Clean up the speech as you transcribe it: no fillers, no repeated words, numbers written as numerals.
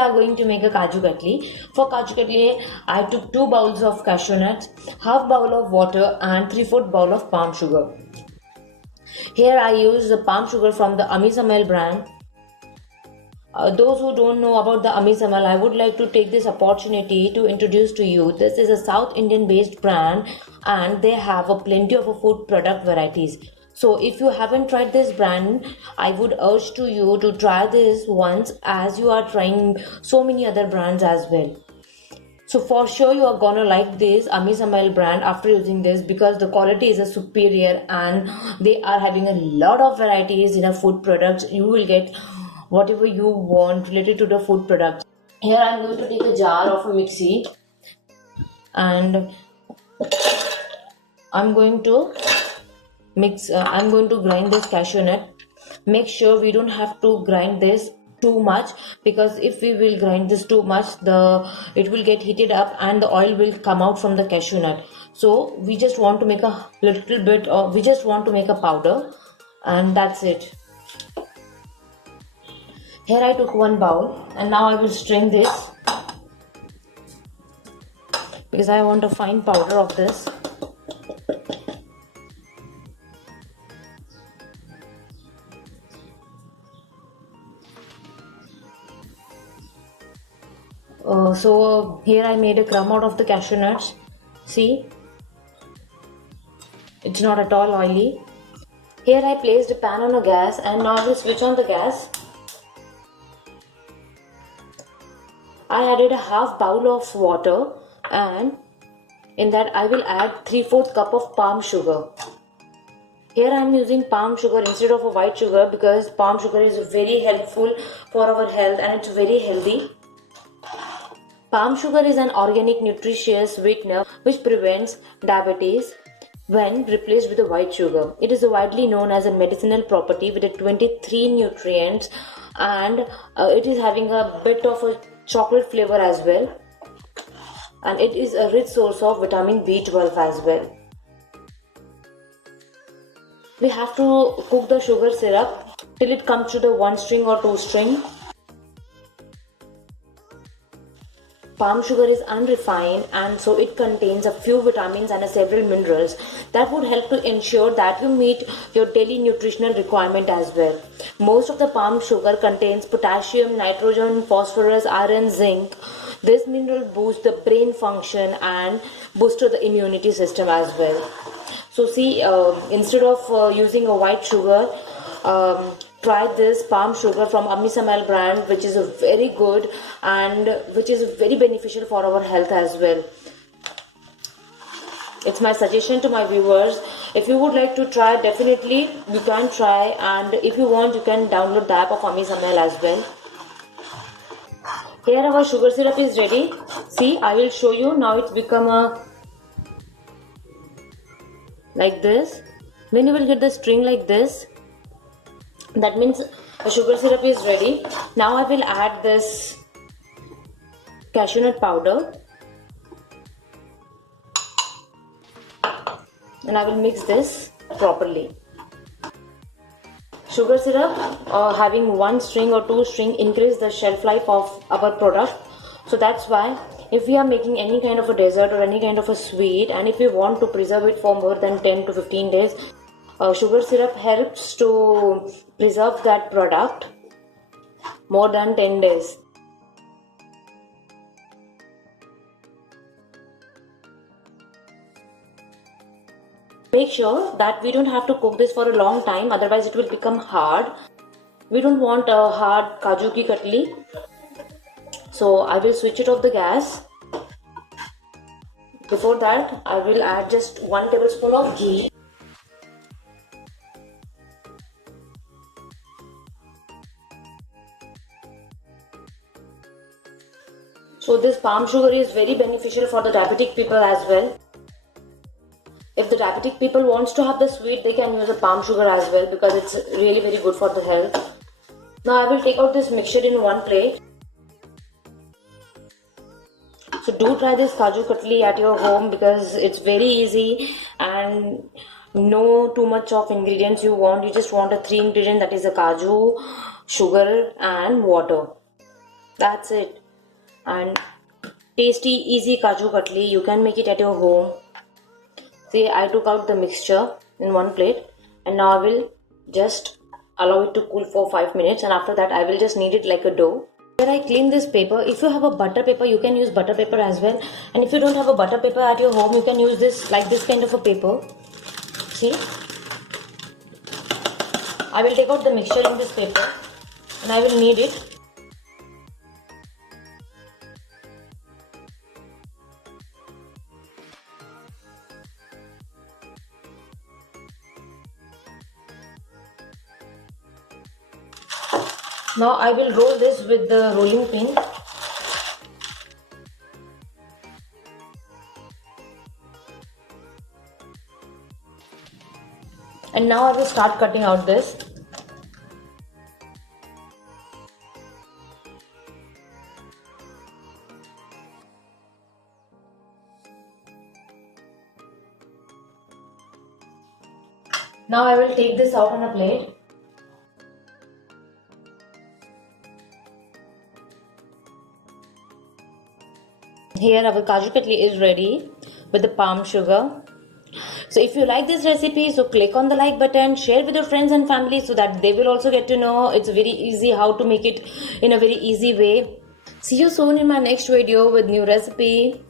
are going to make a kaju katli. For kaju katli, I took 2 bowls of cashew nuts, half bowl of water and 3/4 bowl of palm sugar. Here I use the palm sugar from the Amisamel brand. Those who don't know about the Amisamel, I would like to take this opportunity to introduce to you. This is a South Indian based brand and they have a plenty of food product varieties. So if you haven't tried this brand, I would urge to you to try this once, as you are trying so many other brands as well. So for sure you are gonna like this Amisamel brand after using this, because the quality is a superior and they are having a lot of varieties in a food products. You will get whatever you want related to the food products. Here I am going to take a jar of a mixie and I'm going to I'm going to grind this cashew nut. Make sure we don't have to grind this too much, because if we will grind this too much, it will get heated up and the oil will come out from the cashew nut. So we just want to make a little bit, or we just want to make a powder, and that's it. Here I took 1 bowl and now I will strain this, because I want a fine powder of this. So here I made a crumb out of the cashew nuts. See, it's not at all oily. Here I placed a pan on a gas and now I will switch on the gas. I added a half bowl of water and in that I will add 3/4 cup of palm sugar. Here I am using palm sugar instead of a white sugar, because palm sugar is very helpful for our health and it's very healthy. Palm sugar is an organic nutritious sweetener which prevents diabetes when replaced with a white sugar. It is widely known as a medicinal property with 23 nutrients, and it is having a bit of a chocolate flavor as well, and it is a rich source of vitamin B12 as well. We have to cook the sugar syrup till it comes to the 1 string or 2 string. Palm sugar is unrefined and so it contains a few vitamins and several minerals that would help to ensure that you meet your daily nutritional requirement as well. Most of the palm sugar contains potassium, nitrogen, phosphorus, iron, zinc. This mineral boosts the brain function and boosts the immunity system as well. So see, instead of using a white sugar, try this palm sugar from Amisamel brand, which is very good and which is very beneficial for our health as well. It's my suggestion to my viewers. If you would like to try, definitely you can try, and if you want you can download the app of Amisamel as well. Here our sugar syrup is ready. See, I will show you. Now it's become like this. When you will get the string like this, that means the sugar syrup is ready. Now I will add this cashew nut powder and I will mix this properly. Sugar syrup having 1 string or 2 string increase the shelf life of our product. So that's why if we are making any kind of a dessert or any kind of a sweet, and if we want to preserve it for more than 10 to 15 days, sugar syrup helps to preserve that product more than 10 days. Make sure that we don't have to cook this for a long time, otherwise it will become hard. We don't want a hard kaju ki katli. So I will switch it off the gas. Before that, I will add just 1 tablespoon of ghee. So this palm sugar is very beneficial for the diabetic people as well. If the diabetic people wants to have the sweet, they can use a palm sugar as well, because it's really very good for the health. Now I will take out this mixture in 1 plate. So do try this kaju katli at your home, because it's very easy and no too much of ingredients you want. You just want a 3 ingredient, that is the kaju, sugar and water. That's it. And tasty, easy Kaju Katli. You can make it at your home. See, I took out the mixture in one plate, and now I will just allow it to cool for 5 minutes, and after that I will just knead it like a dough. Here I clean this paper. If you have a butter paper, you can use butter paper as well. And if you don't have a butter paper at your home, you can use this like this kind of a paper. See? I will take out the mixture in this paper and I will knead it. Now I will roll this with the rolling pin. And now I will start cutting out this. Now I will take this out on a plate. Here our Kaju Katli is ready with the palm sugar. So if you like this recipe, so click on the like button, share with your friends and family so that they will also get to know. It's very easy how to make it in a very easy way. See you soon in my next video with new recipe.